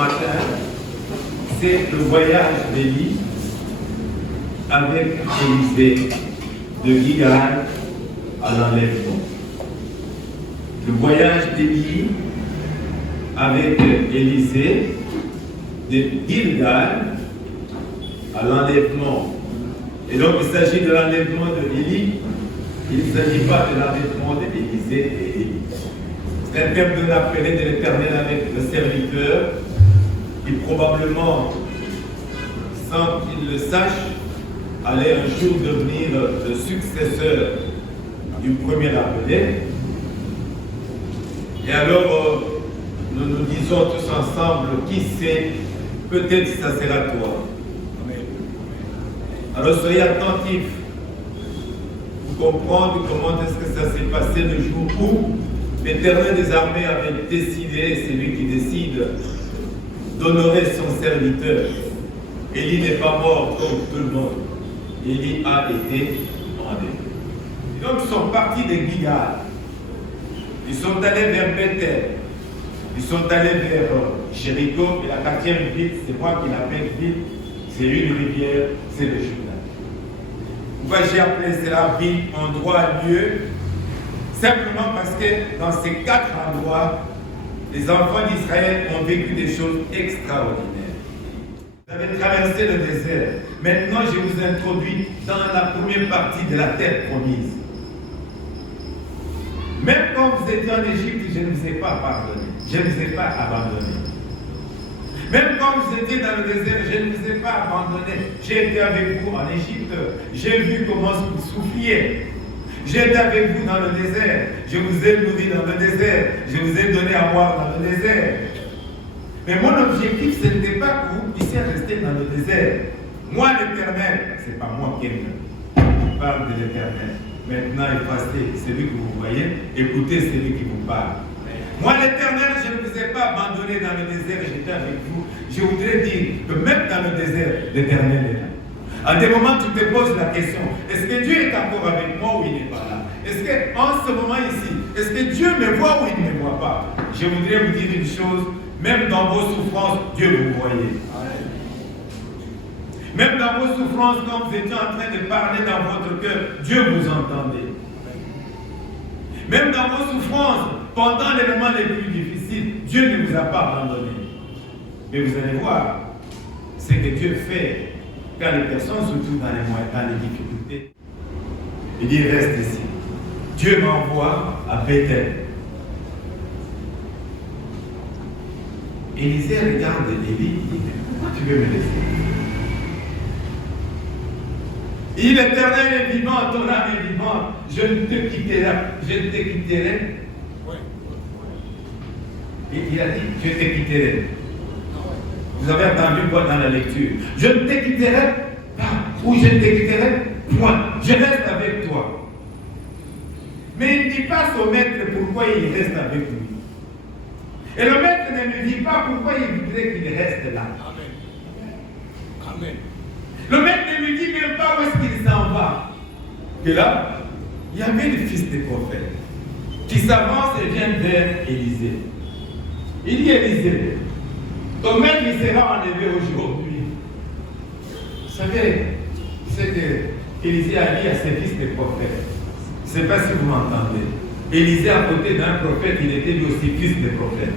matin, c'est le voyage d'Élie avec Élisée de Gilgal à l'enlèvement. Le voyage d'Élie avec Élisée de Gilgal à l'enlèvement. Et donc il s'agit de l'enlèvement de Élie, il ne s'agit pas de l'enlèvement d'Élisée et Élie. C'est un terme de l'appelé de l'Éternel avec le serviteur, qui probablement, sans qu'il le sache, allait un jour devenir le successeur du premier appelé. Et alors, nous nous disons tous ensemble, qui sait, peut-être ça sera toi. Alors soyez attentifs pour comprendre comment est-ce que ça s'est passé le jour où l'Éternel des armées avait décidé, c'est lui qui décide, d'honorer son serviteur. Élie n'est pas mort comme tout le monde. Élie a été enlevé. Et donc ils sont partis de Gilgal. Ils sont allés vers Bethel. Ils sont allés vers Jéricho. Et la 4e ville, c'est moi qui l'appelle ville, c'est une rivière, c'est le Jourdain. Pourquoi j'ai appelé cela ville, endroit, lieu? Simplement parce que dans ces 4 endroits, les enfants d'Israël ont vécu des choses extraordinaires. Vous avez traversé le désert. Maintenant, je vous introduis dans la première partie de la terre promise. Même quand vous étiez en Égypte, je ne vous ai pas pardonné. Je ne vous ai pas abandonné. Même quand vous étiez dans le désert, je ne vous ai pas abandonné. J'ai été avec vous en Égypte. J'ai vu comment vous souffliez. J'ai été avec vous dans le désert. Je vous ai nourri dans le désert. Je vous ai donné à boire dans le désert. Mais mon objectif, ce n'était pas que vous puissiez rester dans le désert. Moi, l'Éternel, ce n'est pas moi qui parle de l'Éternel. Maintenant, effacez celui que vous voyez, écoutez celui qui vous parle. Moi, l'Éternel, je ne vous ai pas abandonné dans le désert, j'étais avec vous. Je voudrais dire que même dans le désert, l'Éternel est là. À des moments, tu te poses la question, est-ce que Dieu est encore avec moi ou il n'est pas là? Est-ce qu'en ce moment ici, est-ce que Dieu me voit ou il ne me voit pas? Je voudrais vous dire une chose, même dans vos souffrances, Dieu vous voyait. Même dans vos souffrances, quand vous étiez en train de parler dans votre cœur, Dieu vous entendait. Même dans vos souffrances, pendant les moments les plus difficiles, Dieu ne vous a pas abandonné. Mais vous allez voir, ce que Dieu fait quand les personnes se trouvent dans les difficultés. Il dit, reste ici. Dieu m'envoie à Bethel. Élisée regarde Élie et dit, pourquoi tu veux me laisser? Il est éternel et vivant, ton âme est vivante, je ne te quitterai, je ne te quitterai. Et il a dit, je te quitterai. Vous avez entendu quoi dans la lecture? Je ne te quitterai pas, ou je ne te quitterai point. Je reste avec toi. Mais il ne dit pas au maître pourquoi il reste avec lui. Et le maître ne lui dit pas pourquoi il voudrait qu'il reste là. Amen. Amen. Le maître ne lui dit même pas où est-ce qu'il s'en va. Et là, il y avait le fils des prophètes qui s'avance et vient vers Élisée. Il dit, Élisée, ton maître il sera enlevé aujourd'hui. Vous savez, c'est que Élisée a dit à ses fils des prophètes. Je ne sais pas si vous m'entendez. Élisée, à côté d'un prophète, il était lui aussi fils des prophètes.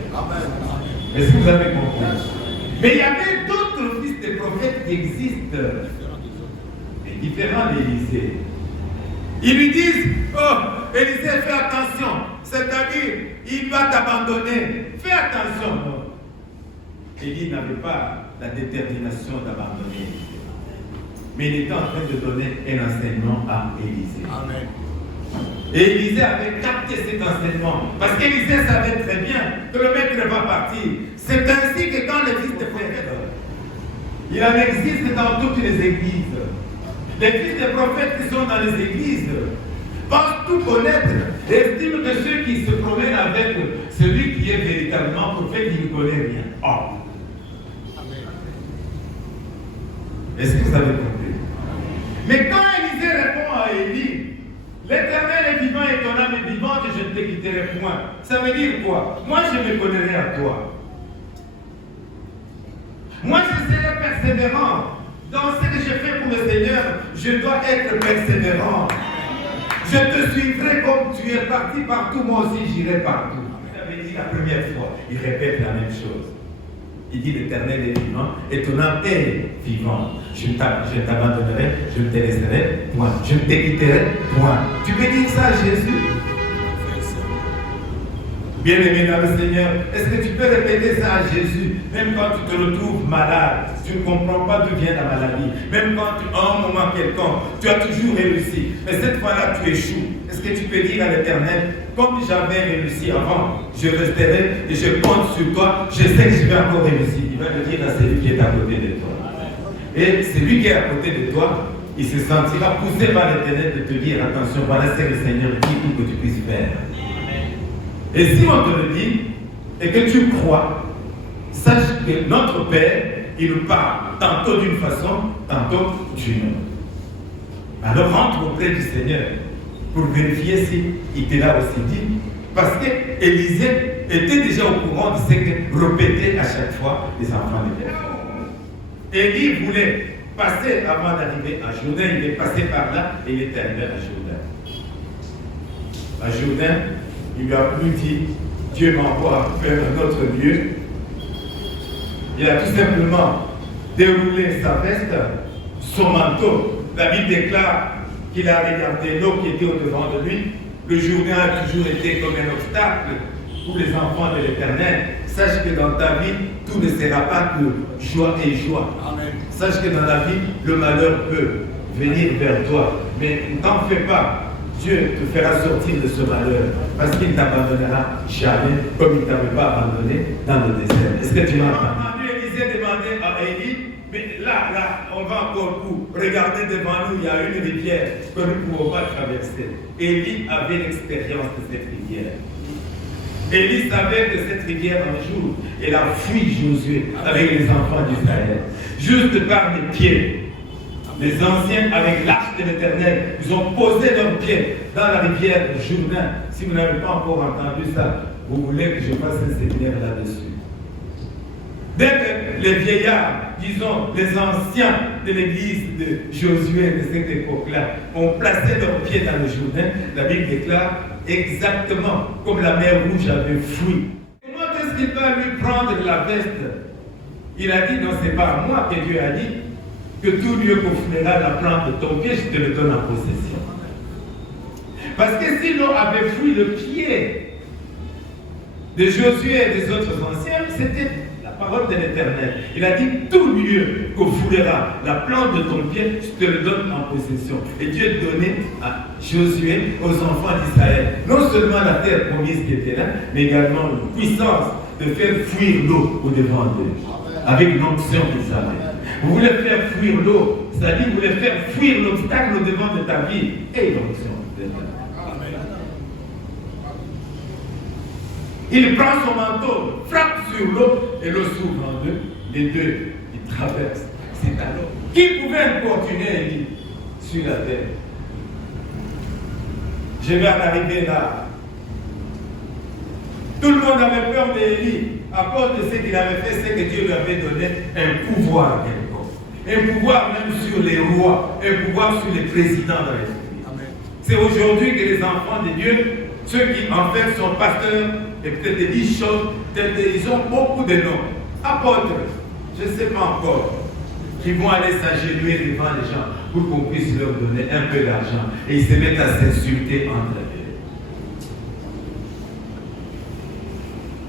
Est-ce que vous avez compris? Mais il y avait d'autres fils des prophètes qui existent, mais différents d'Élisée. Ils lui disent, oh, Élisée, fais attention. C'est-à-dire, il va t'abandonner. Fais attention. Élie n'avait pas la détermination d'abandonner. Mais il était en train de donner un enseignement à Élisée. Amen. Et Élisée avait capté cet enseignement. Parce qu'Élisée savait très bien que le maître va partir. C'est ainsi que quand les fils de prophètes, il en existe dans toutes les églises. Les fils de prophètes qui sont dans les églises pensent tout connaître et estiment que ceux qui se promènent avec celui qui est véritablement prophète, il ne connaît rien. Oh. Est-ce que vous avez compris? Mais quand Élisée répond à Élie, l'Éternel est vivant et ton âme est vivante et je ne te quitterai point. Ça veut dire quoi? Moi je me connaîrai à toi. Moi, je serai persévérant. Dans ce que je fais pour le Seigneur, je dois être persévérant. Je te suivrai comme tu es parti partout, moi aussi j'irai partout. Il avait dit la première fois, il répète la même chose. Il dit l'Éternel est vivant et ton âme est vivante. Je t'abandonnerai, je te laisserai, point. Je te quitterai, point. Tu peux dire ça à Jésus? Bien-aimé dans le Seigneur, est-ce que tu peux répéter ça à Jésus, même quand tu te retrouves malade, tu ne comprends pas d'où vient la maladie, même quand tu, à un moment quelconque, tu as toujours réussi, mais cette fois-là tu échoues. Est-ce que tu peux dire à l'Éternel, comme j'avais réussi avant, je resterai et je compte sur toi, je sais que je vais encore réussir. Il va le dire à celui qui est à côté de toi. Et celui qui est à côté de toi, il se sentira poussé par l'Éternel de te dire, attention, voilà ce que le Seigneur dit pour que tu puisses faire. Et si on te le dit, et que tu crois, sache que notre Père, il nous parle tantôt d'une façon, tantôt d'une autre. Alors rentre auprès du Seigneur pour vérifier s'il te l'a aussi dit. Parce qu'Élisée était déjà au courant de ce que répétaient à chaque fois les enfants de Dieu. Élie voulait passer avant d'arriver à Jourdain, il est passé par là et il est arrivé à Jourdain. À Jourdain, il lui a plus dit, Dieu m'envoie vers un autre lieu. Il a tout simplement déroulé sa veste, son manteau. La Bible déclare qu'il a regardé l'eau qui était au-devant de lui. Le Jourdain a toujours été comme un obstacle pour les enfants de l'Éternel. Sache que dans ta vie, tout ne sera pas que joie et joie. Amen. Sache que dans la vie, le malheur peut venir vers toi. Mais ne t'en fais pas. Dieu te fera sortir de ce malheur parce qu'il ne t'abandonnera jamais comme il ne t'avait pas abandonné dans le désert. Est-ce que tu m'as entendu Élisée demander à Élie, mais là, on va encore où? Regardez devant nous, il y a une rivière que nous ne pouvons pas traverser. Élie avait l'expérience de cette rivière. Élie savait que cette rivière, un jour, elle a fui Josué avec les enfants d'Israël. Juste par les pieds. Les anciens, avec l'arche de l'Éternel, ils ont posé leurs pieds dans la rivière Jourdain. Si vous n'avez pas encore entendu ça, vous voulez que je fasse un séminaire là-dessus. Dès que les vieillards, disons les anciens de l'église de Josué de cette époque-là, ont placé leurs pieds dans le Jourdain, la Bible déclare exactement comme la mer Rouge avait fui. Comment est-ce qu'il va lui prendre la veste? Il a dit, non, c'est pas à moi que Dieu a dit, que tout lieu qu'on foulera la plante de ton pied, je te le donne en possession. Parce que si l'eau avait fui le pied de Josué et des autres anciens, c'était la parole de l'Éternel. Il a dit, tout lieu qu'on foulera la plante de ton pied, je te le donne en possession. Et Dieu donnait à Josué, aux enfants d'Israël, non seulement la terre promise qui était là, mais également une puissance de faire fuir l'eau au-devant d'eux, avec l'onction qu'ils avaient. Vous voulez faire fuir l'eau, c'est-à-dire vous voulez faire fuir l'obstacle au devant de ta vie et l'onction de ta vie. Il prend son manteau, frappe sur l'eau et l'eau s'ouvre en deux. Les deux, ils traversent. C'est à l'eau. Qui pouvait importuner Élie sur la terre? Je vais en arriver là. Tout le monde avait peur d'Élie à cause de ce qu'il avait fait, c'est que Dieu lui avait donné un pouvoir quelconque. Un pouvoir même sur les rois, un pouvoir sur les présidents dans l'esprit. C'est aujourd'hui que les enfants de Dieu, ceux qui en fait sont pasteurs, et peut-être des bishops, ils ont beaucoup de noms. Apôtres, je ne sais pas encore, qui vont aller s'agenouiller devant les gens pour qu'on puisse leur donner un peu d'argent. Et ils se mettent à s'insulter entre eux.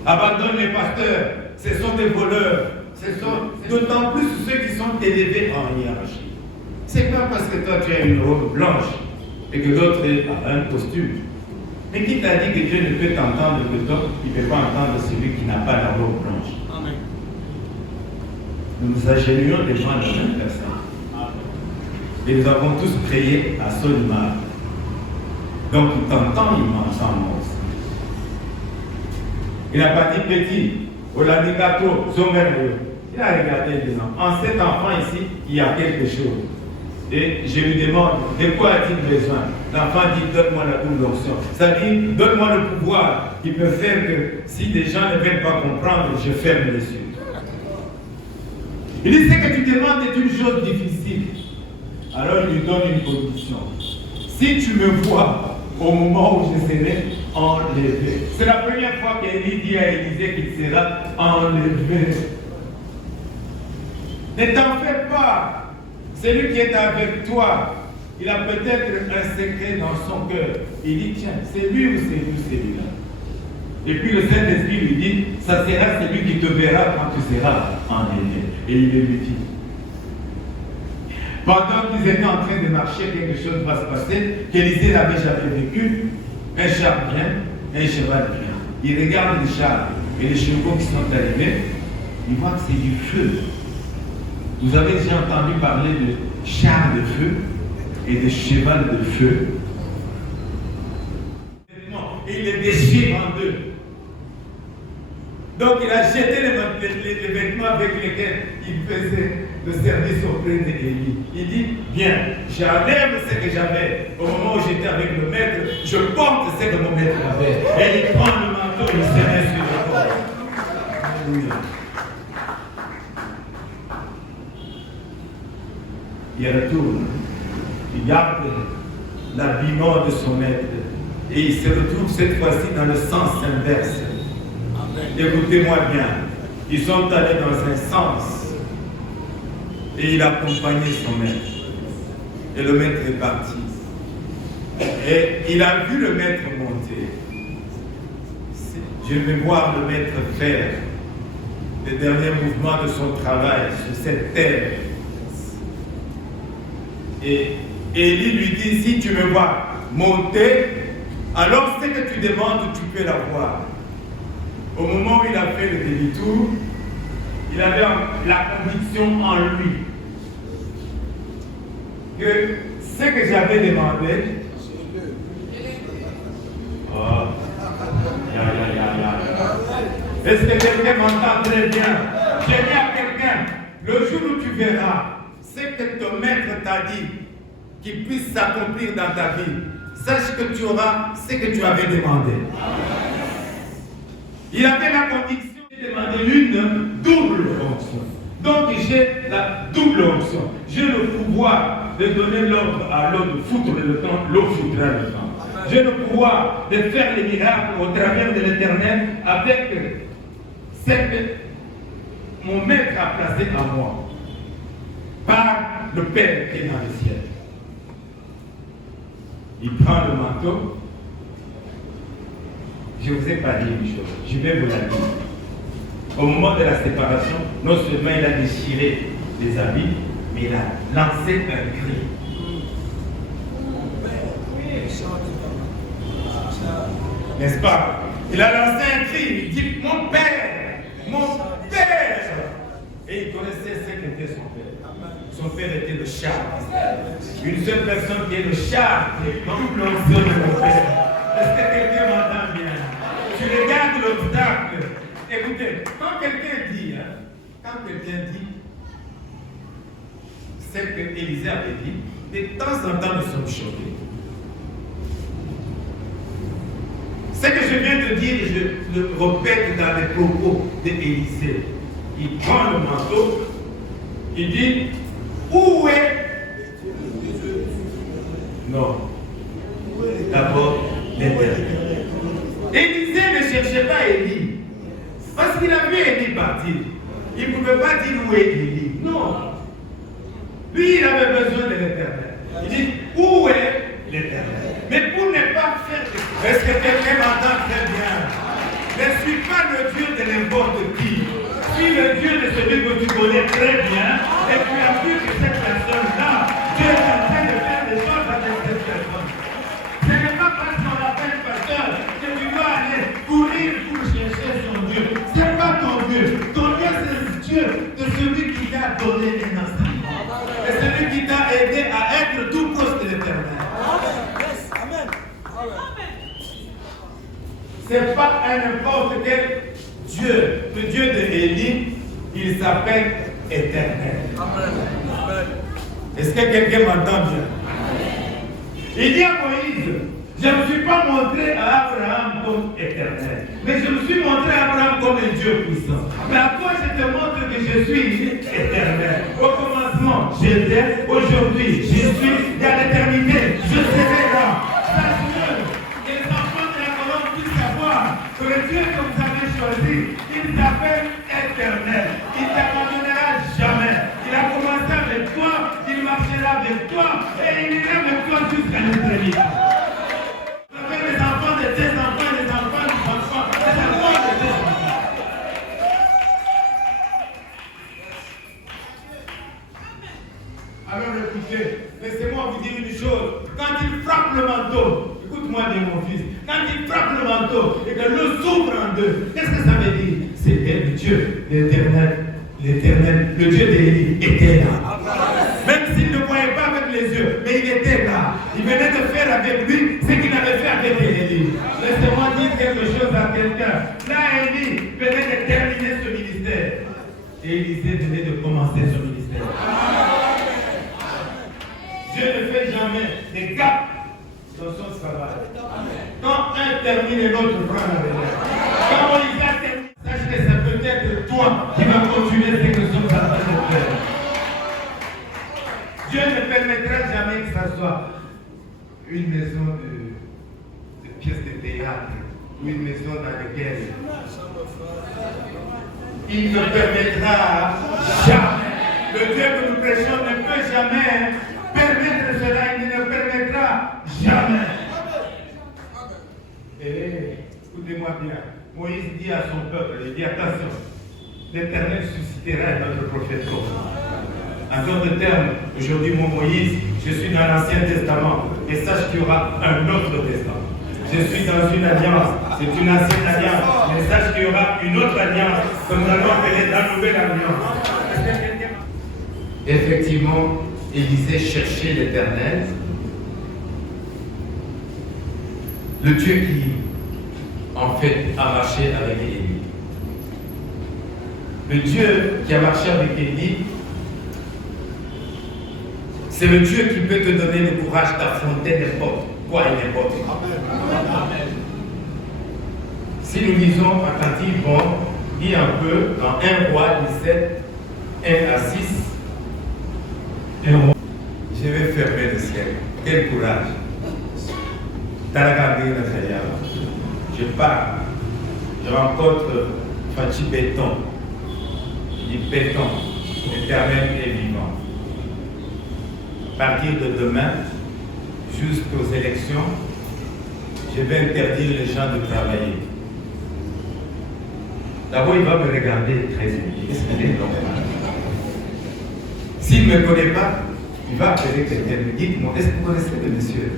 Abandonne les pasteurs, ce sont des voleurs. Ce sont d'autant plus ceux qui sont élevés en hiérarchie. C'est pas parce que toi tu as une robe blanche et que l'autre a un costume. Mais qui t'a dit que Dieu ne peut t'entendre que toi, il ne peut pas entendre celui qui n'a pas la robe blanche? Amen. Nous nous agenouillons devant la même personne. Et nous avons tous prié à son image. Donc il t'entend, il m'entend moi aussi. Il n'a pas dit petit, Oladigato, Zomerlo. Il a regardé les enfants. En cet enfant ici, il y a quelque chose. Et je lui demande, de quoi a-t-il besoin? L'enfant dit, donne-moi la double onction. Ça dit, donne-moi le pouvoir qui peut faire que si des gens ne veulent pas comprendre, je ferme les yeux. Il dit, ce que tu demandes est une chose difficile. Alors il lui donne une condition. Si tu me vois au moment où je serai enlevé. C'est la première fois qu'Élie dit à Élisée qu'il sera enlevé. Ne t'en fais pas. Celui qui est avec toi, il a peut-être un secret dans son cœur. Il dit, tiens, c'est lui ou c'est lui, celui-là. Et puis le Saint-Esprit lui dit, ça sera celui qui te verra quand tu seras enlevé. Et il lui dit, pendant qu'ils étaient en train de marcher, quelque chose va se passer qu'Élisée n'avait jamais vécu. Un char vient, un cheval vient. Il regarde les chars et les chevaux qui sont arrivés. Il voit que c'est du feu. Vous avez déjà entendu parler de char de feu et de cheval de feu. Et il les déchire en deux. Donc il a jeté les vêtements avec lesquels il faisait le service auprès d'Élie. Il dit, bien, j'enlève ce que j'avais au moment où j'étais avec le maître, je porte ce que mon maître avait. Et il prend le manteau, il se met sur le corps. Alléluia. Il retourne, il garde l'habillement de son maître et il se retrouve cette fois-ci dans le sens inverse. Écoutez-moi bien, ils sont allés dans un sens et il accompagnait son maître. Et le maître est parti. Et il a vu le maître monter. Je vais voir le maître faire les derniers mouvements de son travail sur cette terre. Et Élie lui dit, si tu me vois monter, alors ce que tu demandes, tu peux l'avoir. Au moment où il a fait le demi-tour, il avait la conviction en lui que ce que j'avais demandé, est-ce que quelqu'un m'entend très bien? J'ai dit à quelqu'un, le jour où tu verras ce que ton maître t'a dit, qu'il puisse s'accomplir dans ta vie, sache que tu auras ce que tu avais demandé. Il avait la conviction de demander une double fonction. Donc j'ai la double onction. J'ai le pouvoir de donner l'ordre à l'eau de foutre le temps, l'eau foutra le temps. J'ai le pouvoir de faire les miracles au travers de l'Éternel avec ce que mon maître a placé en moi par le Père qui est dans le ciel. Il prend le manteau. Je ne vous ai pas dit une chose, je vais vous la dire. Au moment de la séparation, non seulement il a déchiré les habits, mais il a lancé un cri. N'est-ce pas? Il a lancé un cri, il dit, mon père, mon père. Et il connaissait ce qu'était son père. Son père était le char. Une seule personne qui est le char, double onction de mon père. Est-ce que quelqu'un m'entend bien? Tu regardes l'obstacle. Écoutez, quand quelqu'un dit, ce que Élisée avait dit, de temps en temps nous sommes choqués. Ce que je viens de dire, je le répète dans les propos d'Élisée. Il prend le manteau, il dit, où est? Non. D'abord, l'Éternel. Élisée ne cherchait pas Élie. Parce qu'il a vu Élie partir. Il ne pouvait pas dire où est Élie. Non. Lui, il avait besoin de l'Éternel. Il dit, où est l'Éternel? Mais pour ne pas faire... Est-ce que quelqu'un m'entend très bien? Ne suis pas le Dieu de n'importe qui. Suis le Dieu de celui que tu connais très bien. Et tu as vu que cette personne-là, Dieu est en train de faire des choses avec cette personne. Ce n'est pas parce qu'on appelle pasteur que tu dois aller courir pour chercher son Dieu. Ce n'est pas ton Dieu. Ton Dieu, c'est le Dieu de celui qui t'a donné un enseignement. Et celui qui t'a aidé à être tout proche de l'Éternel. Amen. Ce n'est pas un n'importe quel Dieu. Le Dieu de Élie, il s'appelle Éternel. Amen. Est-ce que quelqu'un m'entend bien? Il dit à Moïse, je ne me suis pas montré à Abraham comme éternel, mais je me suis montré à Abraham comme un Dieu puissant. Mais à toi, je te montre que je suis éternel. j'étais, aujourd'hui, j'y suis, et à l'éternité, je serai là. Sache-le, les enfants de la colonne puissent savoir que le Dieu que vous avez choisi, il s'appelle éternel. Il ne t'abandonnera jamais. Il a commencé avec toi, il marchera avec toi, et il ira avec toi jusqu'à l'éternité. Vous avez les enfants de tes enfants, les enfants des enfants, les enfants de tes enfants. Alors écoutez, laissez-moi vous dire une chose. Quand il frappe le manteau, écoute-moi bien mon fils, quand il frappe le manteau et que l'eau s'ouvre en deux, qu'est-ce que ça veut dire? C'est le Dieu, l'éternel, le Dieu d'Élie était là. Même s'il ne voyait pas avec les yeux, mais il était là. Il venait de faire avec lui ce qu'il avait fait avec Élie. Laissez-moi dire quelque chose à quelqu'un. Là, Élie venait de terminer ce ministère. Et Élisée venait de commencer ce ministère. Dieu ne fait jamais des gaps dans son travail. Quand un termine et l'autre prend la relève. Quand Moïse a terminé, sache que c'est peut-être toi qui vas continuer ce que nous sommes en train de faire. Dieu ne permettra jamais que ça soit une maison de pièces de théâtre ou une maison dans laquelle il ne permettra jamais. Le Dieu que nous prêchons ne peut jamais permettre cela, il ne permettra jamais. Et écoutez-moi bien, Moïse dit à son peuple, il dit attention, l'Éternel suscitera un autre prophète comme moi. En d'autres termes, aujourd'hui mon Moïse, je suis dans l'Ancien Testament, et sache qu'il y aura un autre testament. Je suis dans une alliance, c'est une ancienne alliance, mais sache qu'il y aura une autre alliance, que nous allons appeler la nouvelle alliance. Effectivement, Élisée cherchait l'Éternel, le Dieu qui, en fait, a marché avec Élie. Le Dieu qui a marché avec Élie, c'est le Dieu qui peut te donner le courage d'affronter n'importe quoi et n'importe quoi. Si nous lisons attentivement, dit un peu dans 1 Roi 17, 1 à 6, je vais fermer le ciel. Quel courage! Je pars, je rencontre Fachi Béton. Il dit Béton, l'Éternel est vivant. À partir de demain, jusqu'aux élections, je vais interdire les gens de travailler. D'abord, il va me regarder très bien. Est-ce qu'il est normal? S'il ne me connaît pas, il va appeler quelqu'un. Dites-moi, est-ce que vous connaissez le monsieur?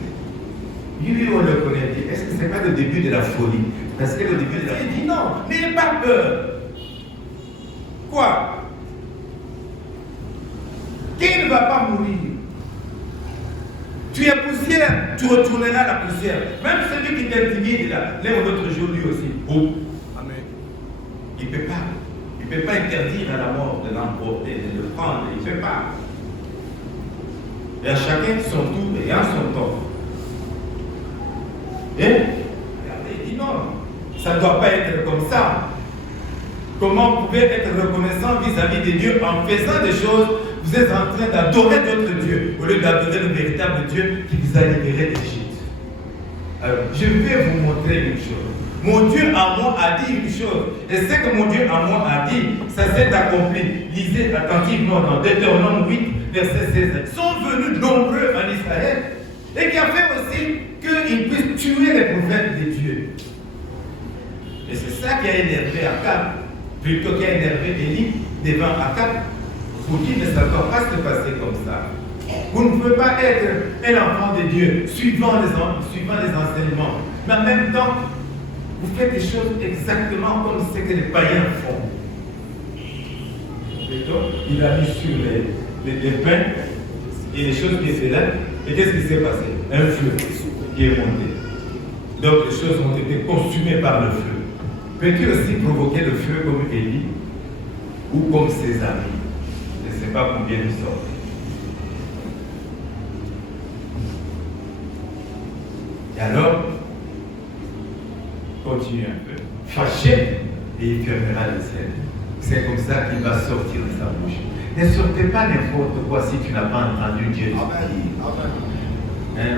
Oui, on le connaît. Est-ce que ce n'est pas le début de la folie? Parce que le début de la folie, il dit non, mais n'ayez pas peur. Quoi? Qui ne va pas mourir? Tu es poussière, tu retourneras à la poussière. Même celui qui t'intimide là, l'un ou l'autre jour lui aussi. Oh. Amen. Il ne peut pas. Il ne peut pas interdire à la mort de l'emporter, de le prendre. Il ne peut pas. Et à chacun son tour et en son temps. Et regardez, il dit non, ça ne doit pas être comme ça. Comment vous pouvez être reconnaissant vis-à-vis de Dieu en faisant des choses? Vous êtes en train d'adorer d'autres dieux au lieu d'adorer le véritable Dieu qui vous a libéré d'Égypte. Alors, je vais vous montrer une chose. Mon Dieu à moi a dit une chose. Et ce que mon Dieu à moi a dit, ça s'est accompli. Lisez attentivement dans Deutéronome 8, verset 16. Ils sont venus nombreux en Israël et qui a fait aussi qu'ils puissent tuer les prophètes de Dieu. Et c'est ça qui a énervé Akab, plutôt qui a énervé Élie devant Akab, pour qu'il ne s'attend pas à se passer comme ça. Vous ne pouvez pas être un enfant de Dieu suivant les enseignements, mais en même temps, vous faites des choses exactement comme ce que les païens font. Et donc, il a mis sur les pains et les choses qui étaient là. Et qu'est-ce qui s'est passé? Un feu qui est monté. Donc les choses ont été consumées par le feu. Peux-tu aussi provoquer le feu comme Élie ou comme ses amis? Je ne sais pas combien nous sommes. Et alors, continue un peu. Fâché, et il fermera le ciel. c'est comme ça qu'il va sortir de sa bouche. Ne sortez pas n'importe quoi si tu n'as pas entendu Dieu dire.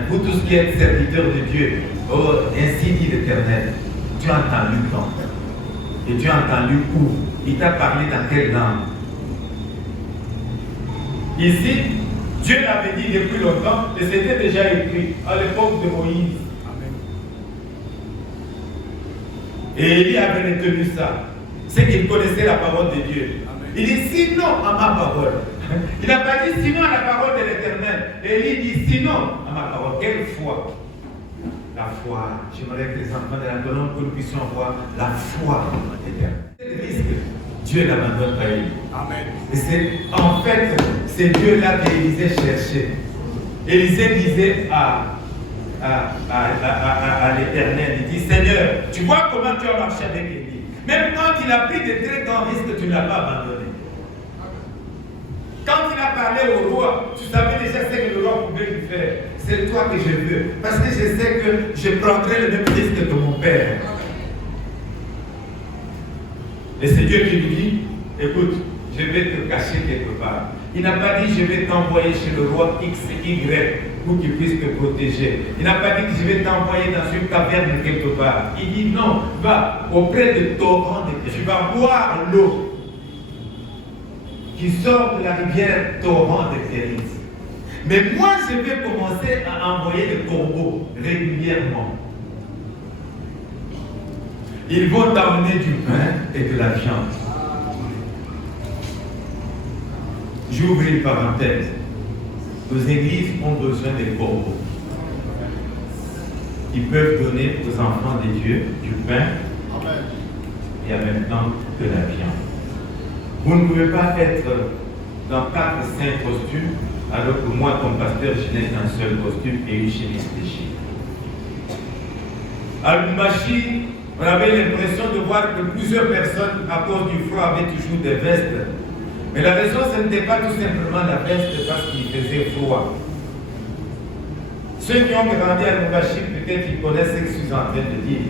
Vous tous qui êtes serviteurs de Dieu, oh, ainsi dit l'Éternel, tu as entendu quand? Et tu as entendu où? Il t'a parlé dans quelle langue? Ici, Dieu l'avait dit depuis longtemps et c'était déjà écrit à l'époque de Moïse. Amen. Et Élie avait retenu ça. C'est qu'il connaissait la parole de Dieu. Amen. Il dit sinon à ma parole. Il n'a pas dit sinon à la parole de l'Éternel. Élie dit sinon à ma parole. Quelle foi? La foi. J'aimerais que les enfants de la colonne que nous puissions voir la foi éternelle. Dieu n'abandonne pas Élie. Amen. Et c'est Dieu-là qu'Élisée cherchait. Élisée disait à l'Éternel, il dit Seigneur, tu vois comment tu as marché avec Élie. Même quand il a pris de très grands risques, tu ne l'as pas abandonné. Quand il a parlé au roi, tu savais déjà ce que le roi pouvait lui faire. C'est toi que je veux. Parce que je sais que je prendrai le même risque que mon père. Et c'est Dieu qui lui dit, écoute, je vais te cacher quelque part. Il n'a pas dit, je vais t'envoyer chez le roi X, Y, pour qu'il puisse te protéger. Il n'a pas dit que je vais t'envoyer dans une caverne quelque part. Il dit, non, va auprès de torrents de tu vas boire l'eau qui sort de la rivière torrent de Kéris. Mais moi, je vais commencer à envoyer des corbeaux régulièrement. Ils vont t'emmener du pain et de la viande. J'ouvre une parenthèse. Nos églises ont besoin des corbeaux. Ils peuvent donner aux enfants de Dieu du pain et en même temps de la viande. Vous ne pouvez pas être dans 4-5 costumes alors que moi, comme pasteur, je n'ai qu'un seul costume et une chemise déchirée. À Lubumbashi, on avait l'impression de voir que plusieurs personnes, à cause du froid, avaient toujours des vestes. Mais la raison, ce n'était pas tout simplement la veste parce qu'il faisait froid. Ceux qui ont grandi à Lubumbashi, peut-être ils connaissent ce que je suis en train de dire.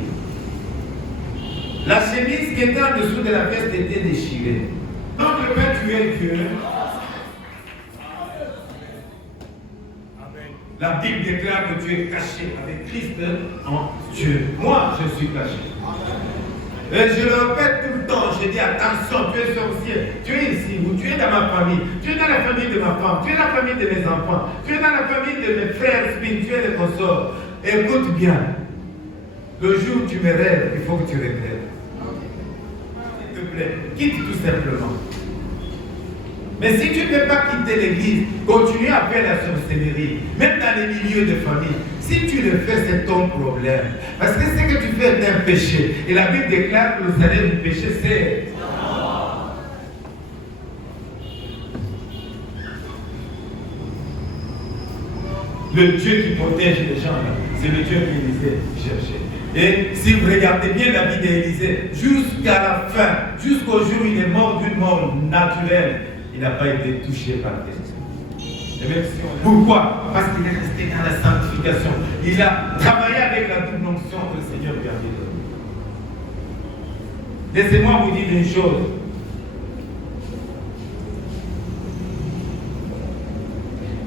La chemise qui était en dessous de la veste était déchirée. Quand le Père tu es Dieu, la Bible déclare que tu es caché avec Christ en Dieu. Moi, je suis caché. Et je le répète tout le temps, je dis attention, tu es sorcier, tu es ici, ou tu es dans ma famille, tu es dans la famille de ma femme, tu es dans la famille de mes enfants, tu es dans la famille de mes frères spirituels et consorts. Écoute bien, le jour où tu me rêves, il faut que tu regrettes. S'il te plaît, quitte tout simplement. Mais si tu ne peux pas quitter l'église, continue à faire la sorcellerie, même dans les milieux de famille. Si tu le fais, c'est ton problème. Parce que ce que tu fais est un péché. Et la Bible déclare que le salaire du péché, c'est... Le Dieu qui protège les gens, c'est le Dieu qu'Élisée cherchait. Et si vous regardez bien la vie d'Élisée, jusqu'à la fin, jusqu'au jour où il est mort d'une mort naturelle, il n'a pas été touché par Dieu. Pourquoi? Parce qu'il est resté dans la sanctification. Il a travaillé avec la double onction que le Seigneur lui avait donnée. Laissez-moi vous dire une chose.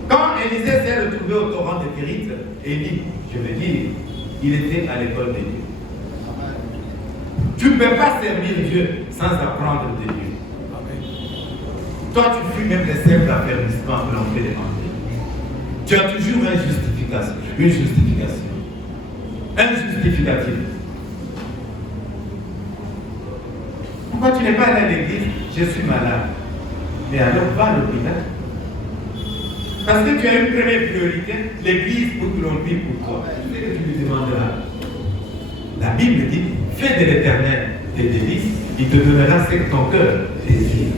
Quand Élisée s'est retrouvé au torrent de Kérit, Élie, je veux dire, il était à l'école de Dieu. Tu ne peux pas servir Dieu sans apprendre de Dieu. Toi, tu fuis même les simples affermissements que l'on fait demander. Tu as toujours une justification. Un justificatif. Pourquoi tu n'es pas allé à l'église? Je suis malade. Mais alors, va à l'hôpital. Parce que tu as une première priorité, l'église pour que l'on prie pour toi. C'est ce que tu lui demanderas. La Bible dit, fais de l'Éternel tes délices, il te donnera ce que ton cœur désire.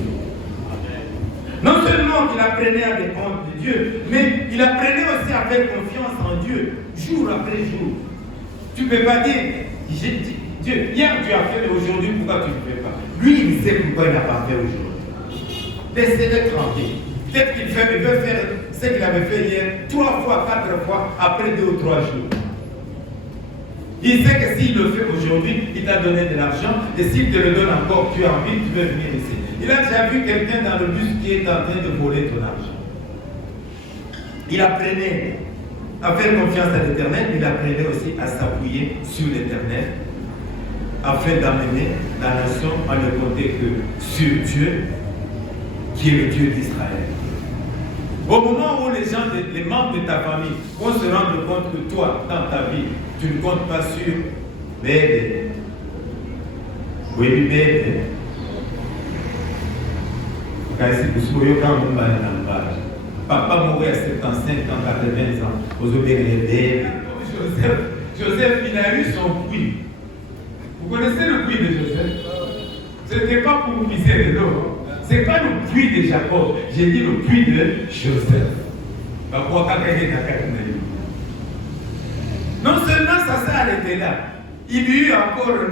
Non seulement qu'il apprenait à dépendre de Dieu, mais il apprenait aussi à faire confiance en Dieu, jour après jour. Tu ne peux pas dire, Dieu, hier tu as fait, mais aujourd'hui, pourquoi tu ne fais pas? Lui, il sait pourquoi il n'a pas fait aujourd'hui. Laissez-le tranquille. Peut-être qu'il veut faire ce qu'il avait fait hier, 3 fois, 4 fois, après 2 ou 3 jours. Il sait que s'il le fait aujourd'hui, il t'a donné de l'argent, et s'il te le donne encore, tu as envie, tu veux venir ici. Il a déjà vu quelqu'un dans le bus qui est en train de voler ton argent. Il apprenait à faire confiance à l'Éternel, il apprenait aussi à s'appuyer sur l'Éternel, afin d'amener la nation à ne compter que sur Dieu, qui est le Dieu d'Israël. Au moment où les membres de ta famille vont se rendre compte que toi, dans ta vie, tu ne comptes pas sur bébé. Oui, bébé. Papa mourait à 75 ans, 80 ans. Joseph, il a eu son puits. Vous connaissez le puits de Joseph? Ce n'était pas pour puiser de l'eau. Ce n'est pas le puits de Jacob. J'ai dit le puits de Joseph. Non seulement ça s'est arrêté là, il y a eu encore un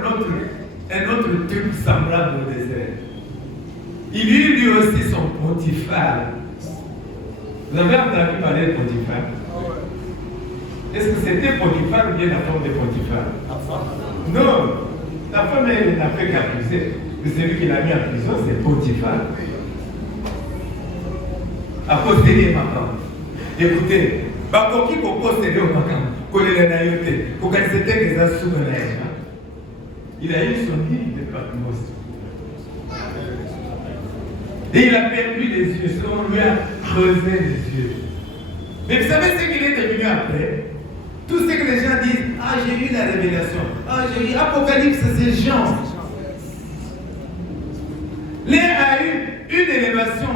autre truc semblable au désert. Il y a eu lui aussi son Potiphar. Vous avez entendu parler de Potiphar? Est-ce que c'était Potiphar ou bien la femme de Potiphar? Non, la femme elle n'a fait qu'accuser. Celui qui l'a mis en prison, c'est Potiphar. A possédé ma femme. Écoutez, Bakoki pour posséder au Makam, il a eu son île de Patmos. Et il a perdu les yeux, on lui a creusé les yeux. Mais vous savez ce qu'il est devenu après? Tout ce que les gens disent, ah j'ai eu la révélation, ah j'ai eu Apocalypse, c'est Jean. L'un a eu une élévation,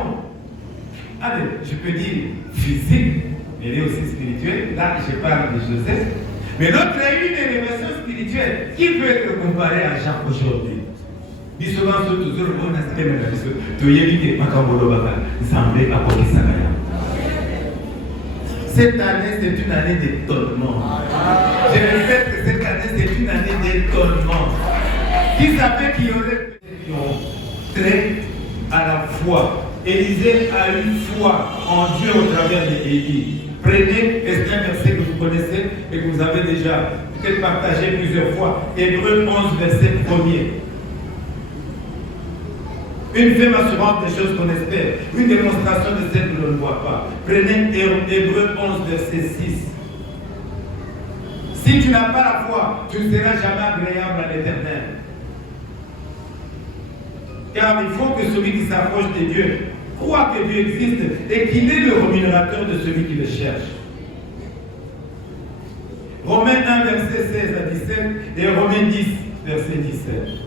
allez, je peux dire physique, mais elle est aussi spirituelle. Là, je parle de Joseph. Mais l'autre a eu une élévation spirituelle qui peut être comparée à Jean aujourd'hui. Cette année, c'est une année d'étonnement. Je répète que cette année, c'est une année d'étonnement. Qui savait qu'il y aurait qui ont trait à la foi? Élisée a eu foi en Dieu au travers d'Élie. Prenez, c'est un verset que vous connaissez et que vous avez déjà peut-être partagé plusieurs fois. Hébreux 11, verset 1er. Une ferme assurance des choses qu'on espère, une démonstration de celles que l'on ne voit pas. Prenez Hébreux 11, verset 6. Si tu n'as pas la foi, tu ne seras jamais agréable à l'Éternel. Car il faut que celui qui s'approche de Dieu croit que Dieu existe et qu'il est le rémunérateur de celui qui le cherche. Romains 1, verset 16 à 17 et Romains 10, verset 17.